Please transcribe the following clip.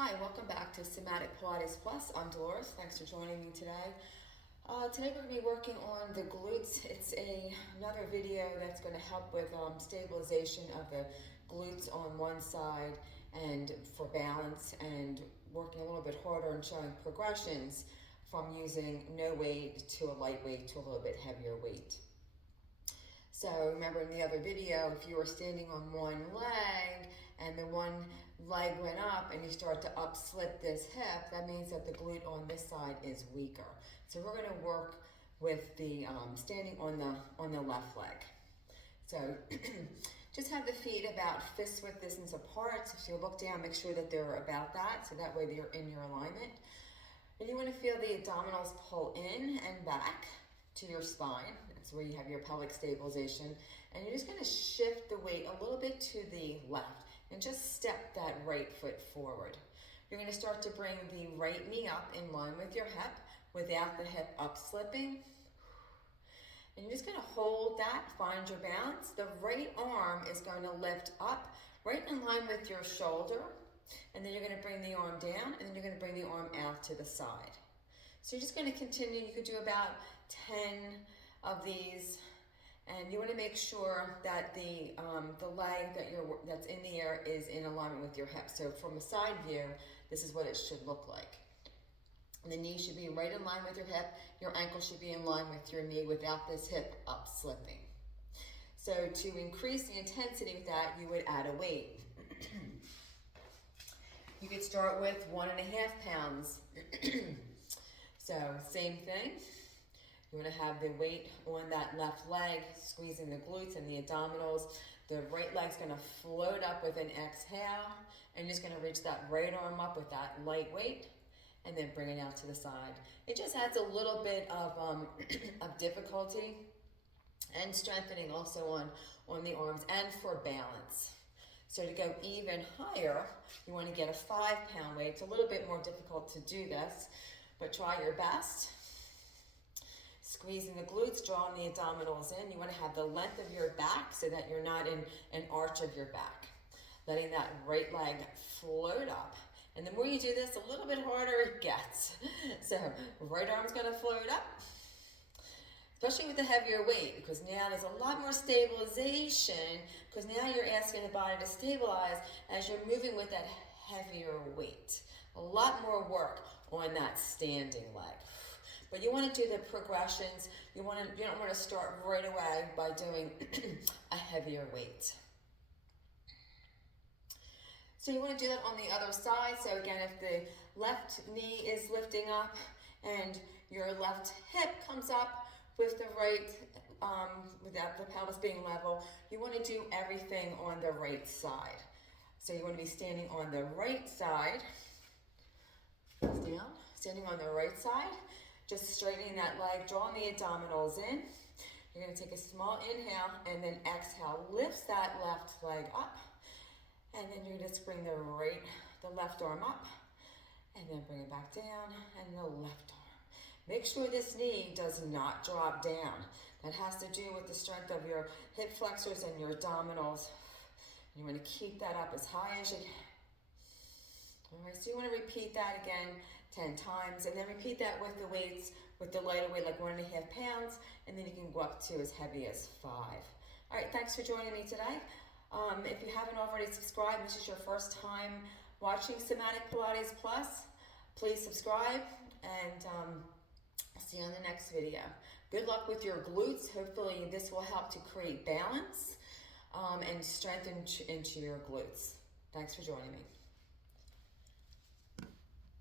Hi, welcome back to Somatic Pilates Plus. I'm Dolores. Thanks for joining me today. Today we're going to be working on the glutes. It's another video that's going to help with stabilization of the glutes on one side and for balance, and working a little bit harder and showing progressions from using no weight to a light weight to a little bit heavier weight. So remember in the other video, if you were standing on one leg and the one leg went up and you start to up slip this hip, that means that the glute on this side is weaker. So we're going to work with the standing on the left leg. So just have the feet about fist width distance apart. So if you look down, make sure that they're about that, so that way they're in your alignment. And you want to feel the abdominals pull in and back to your spine. That's where you have your pelvic stabilization. And you're just going to shift the weight a little bit to the left and just step that right foot forward. You're going to start to bring the right knee up in line with your hip without the hip up slipping. And you're just going to hold that, find your balance. The right arm is going to lift up right in line with your shoulder. And then you're going to bring the arm down, and then you're going to bring the arm out to the side. So you're just going to continue. You could do about 10 of these, and you want to make sure that the leg that's in the air is in alignment with your hip. So from a side view, this is what it should look like. And the knee should be right in line with your hip. Your ankle should be in line with your knee without this hip up slipping. So to increase the intensity with that, you would add a weight. You could start with 1.5 pounds. So same thing. You want to have the weight on that left leg, squeezing the glutes and the abdominals. The right leg's going to float up with an exhale, and you're just going to reach that right arm up with that light weight, and then bring it out to the side. It just adds a little bit of difficulty and strengthening also on the arms and for balance. So to go even higher, you want to get a 5-pound weight. It's a little bit more difficult to do this, but try your best. Squeezing the glutes, drawing the abdominals in. You want to have the length of your back so that you're not in an arch of your back. Letting that right leg float up. And the more you do this, a little bit harder it gets. So right arm's going to float up, especially with the heavier weight, because now there's a lot more stabilization, because now you're asking the body to stabilize as you're moving with that heavier weight. A lot more work on that standing leg. But you want to do the progressions. You don't want to start right away by doing a heavier weight. So you want to do that on the other side. So again, if the left knee is lifting up and your left hip comes up with the right, without the pelvis being level, you want to do everything on the right side. So you want to be standing on the right side, down, standing on the right side. Just straightening that leg, drawing the abdominals in. You're going to take a small inhale and then exhale. Lifts that left leg up. And then you're just bring the left arm up. And then bring it back down. And the left arm. Make sure this knee does not drop down. That has to do with the strength of your hip flexors and your abdominals. You want to keep that up as high as you can. All right, so you want to repeat that again 10 times, and then repeat that with the weights, with the lighter weight, like 1.5 pounds, and then you can go up to as heavy as 5. All right, thanks for joining me today. If you haven't already subscribed, this is your first time watching Somatic Pilates Plus, please subscribe, and I'll see you on the next video. Good luck with your glutes. Hopefully this will help to create balance and strength into your glutes. Thanks for joining me.